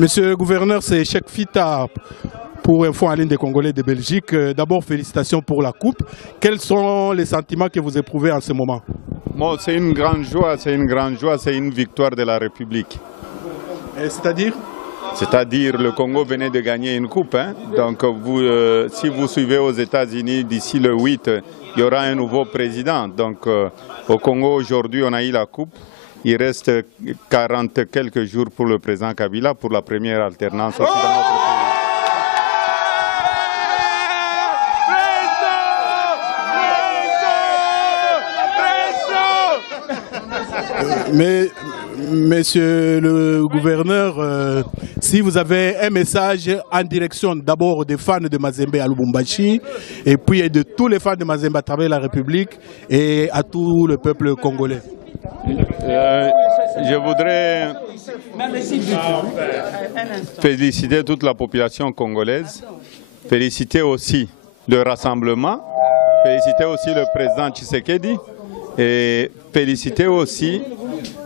Monsieur le gouverneur, c'est Cheikh Fita pour Info en ligne des Congolais de Belgique. D'abord, félicitations pour la coupe. Quels sont les sentiments que vous éprouvez en ce moment? Bon, c'est une grande joie, c'est une victoire de la République. C'est-à-dire? C'est-à-dire le Congo venait de gagner une coupe. Hein? Donc si vous suivez aux États-Unis, d'ici le 8, il y aura un nouveau président. Donc au Congo aujourd'hui, on a eu la coupe. Il reste 40 quelques jours pour le président Kabila pour la première alternance aussi dans notre pays. Mais, monsieur le gouverneur, si vous avez un message en direction d'abord des fans de Mazembe à Lubumbashi, et puis de tous les fans de Mazembe à travers la République et à tout le peuple congolais. Je voudrais féliciter toute la population congolaise, féliciter aussi le rassemblement, féliciter aussi le président Tshisekedi et féliciter aussi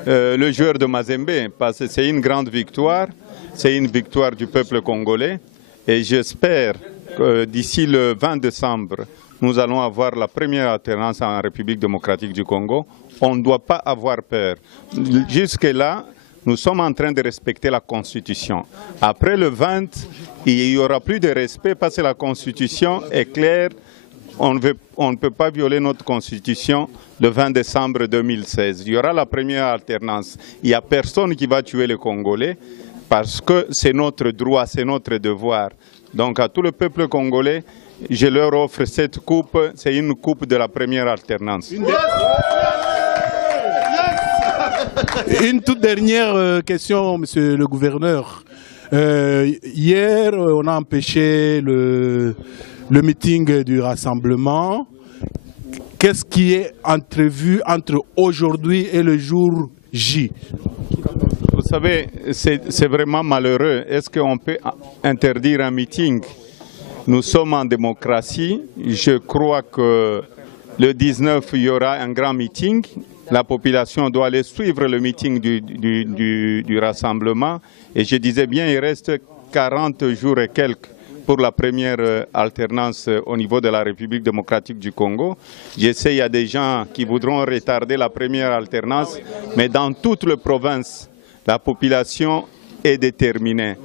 le joueur de Mazembe, parce que c'est une grande victoire, c'est une victoire du peuple congolais et j'espère que d'ici le 20 décembre, nous allons avoir la première alternance en République démocratique du Congo. On ne doit pas avoir peur. Jusque-là, nous sommes en train de respecter la Constitution. Après le 20, il n'y aura plus de respect parce que la Constitution est claire. On ne peut pas violer notre Constitution le 20 décembre 2016. Il y aura la première alternance. Il n'y a personne qui va tuer les Congolais parce que c'est notre droit, c'est notre devoir. Donc à tout le peuple congolais, je leur offre cette coupe. C'est une coupe de la première alternance. Une toute dernière question, monsieur le gouverneur. Hier, on a empêché le meeting du rassemblement. Qu'est-ce qui est entrevu entre aujourd'hui et le jour J? Vous savez, c'est vraiment malheureux. Est-ce qu'on peut interdire un meeting? Nous sommes en démocratie. Je crois que le 19, il y aura un grand meeting. La population doit aller suivre le meeting du rassemblement. Et je disais bien, il reste 40 jours et quelques pour la première alternance au niveau de la République démocratique du Congo. Je sais, il y a des gens qui voudront retarder la première alternance, mais dans toute la province, la population est déterminée.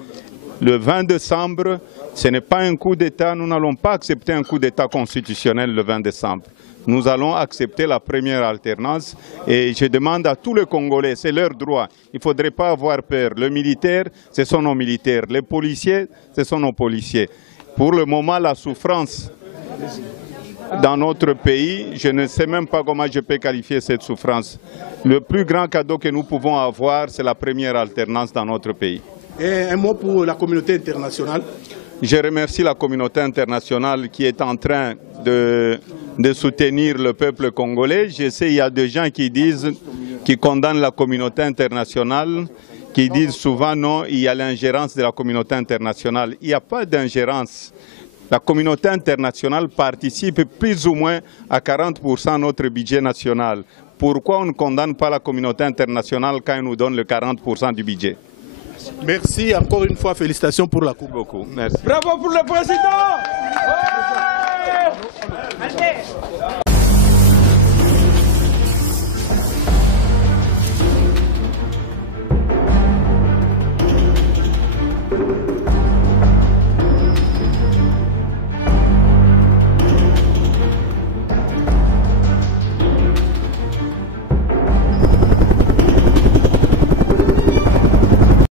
Le 20 décembre, ce n'est pas un coup d'État, nous n'allons pas accepter un coup d'État constitutionnel le 20 décembre. Nous allons accepter la première alternance et je demande à tous les Congolais, c'est leur droit, il ne faudrait pas avoir peur. Le militaire, ce sont nos militaires, les policiers, ce sont nos policiers. Pour le moment, la souffrance dans notre pays, je ne sais même pas comment je peux qualifier cette souffrance. Le plus grand cadeau que nous pouvons avoir, c'est la première alternance dans notre pays. Et un mot pour la communauté internationale. Je remercie la communauté internationale qui est en train de soutenir le peuple congolais. Je sais qu'il y a des gens qui condamnent la communauté internationale, qui disent souvent non, il y a l'ingérence de la communauté internationale. Il n'y a pas d'ingérence. La communauté internationale participe plus ou moins à 40% de notre budget national. Pourquoi on ne condamne pas la communauté internationale quand elle nous donne le 40% du budget? Merci encore une fois, félicitations pour la coupe. Beaucoup. Merci. Bravo pour le président! Ouais!